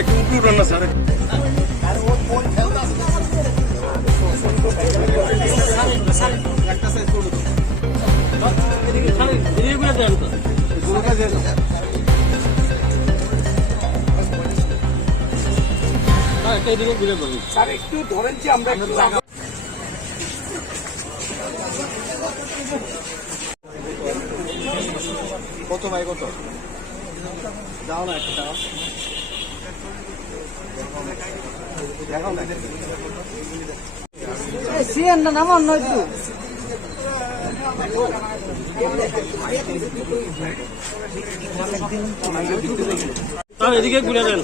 একটু উঠুন না স্যার। স্যার একটু ধরেন যে আমরা কত ভাই কত যাও না একটা দেখাও না সিএন না নাম অন্য একটু এদিকে ঘুরে যান।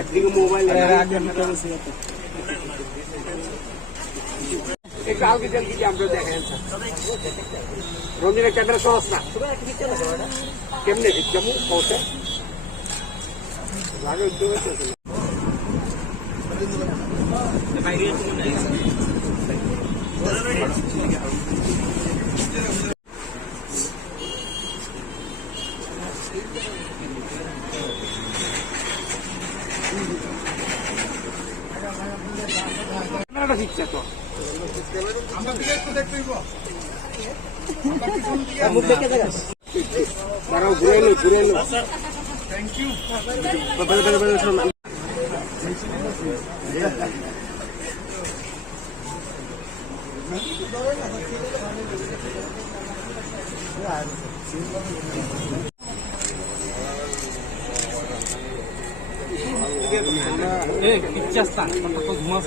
একদিকে মোবাইল কালকে জলদি আমরা দেখেন রঞ্জনের ক্যামেরা সহজ না কেমনে কেমন পৌঁছে লাগে শিখছে তো আমরা দিকে একটু দেখতে দিব ঘুরে এলো থ্যাংক ইউ ఇచ్చేస్తా ఘుమా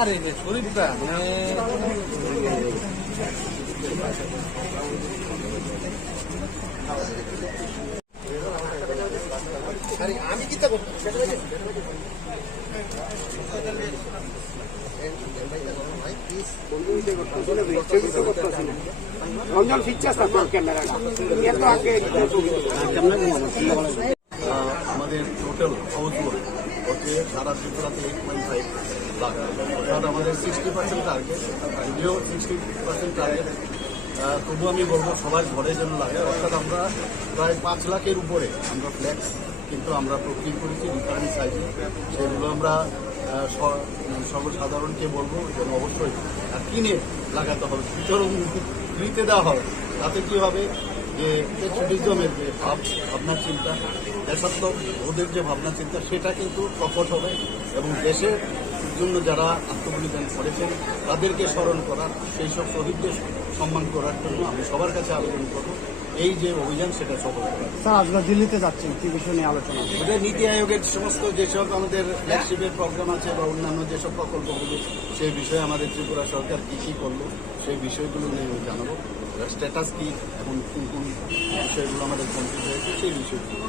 అరే শরীরটা আমি কি তা করছি রঞ্জন ফিচার ক্যামেরাটা আমাদের টোটাল হাউসবোট হচ্ছে সারা ত্রিপুরাতে 8.5 লাখ, অর্থাৎ আমাদের 60% টার্গেট, যদিও 60% টার্গেট, তবু আমি বলবো সবার ঘরে যেন লাগে। অর্থাৎ আমরা প্রায় 5 লাখের উপরে আমরা ফ্ল্যাট কিন্তু আমরা প্রক্রিয়া করেছি ডিফারেন্ট সাইজে। সেগুলো আমরা সর্বসাধারণকে বলবো যেন অবশ্যই কিনে লাগাতে হবে, বিতরণ ফ্রিতে দেওয়া হবে। তাতে কী হবে যে পেট্রোটিজমের যে ভাবনা চিন্তা, দেশাত্মক ওদের যে ভাবনা চিন্তা, সেটা কিন্তু প্রকট হবে এবং দেশের জন্য যারা আত্মবলিদান করেছেন তাদেরকে স্মরণ করার, সেই সব শহীদদের সম্মান করার জন্য আমি সবার কাছে আবেদন করব এই যে অভিযান সেটা সফল করা। স্যার আপনারা দিল্লিতে যাচ্ছেন, কি বিষয় নিয়ে আলোচনা? ওদের নীতি আয়োগের সমস্ত যেসব আমাদের ফ্ল্যাগশিপের প্রোগ্রাম আছে বা অন্যান্য যেসব প্রকল্পগুলো, সেই বিষয়ে আমাদের ত্রিপুরা সরকার কী কী করলো সেই বিষয়গুলো নিয়ে জানাবো, স্ট্যাটাস কী এবং কোন কোন বিষয়গুলো আমাদের কমপ্লিট হয়েছে সেই বিষয়গুলো।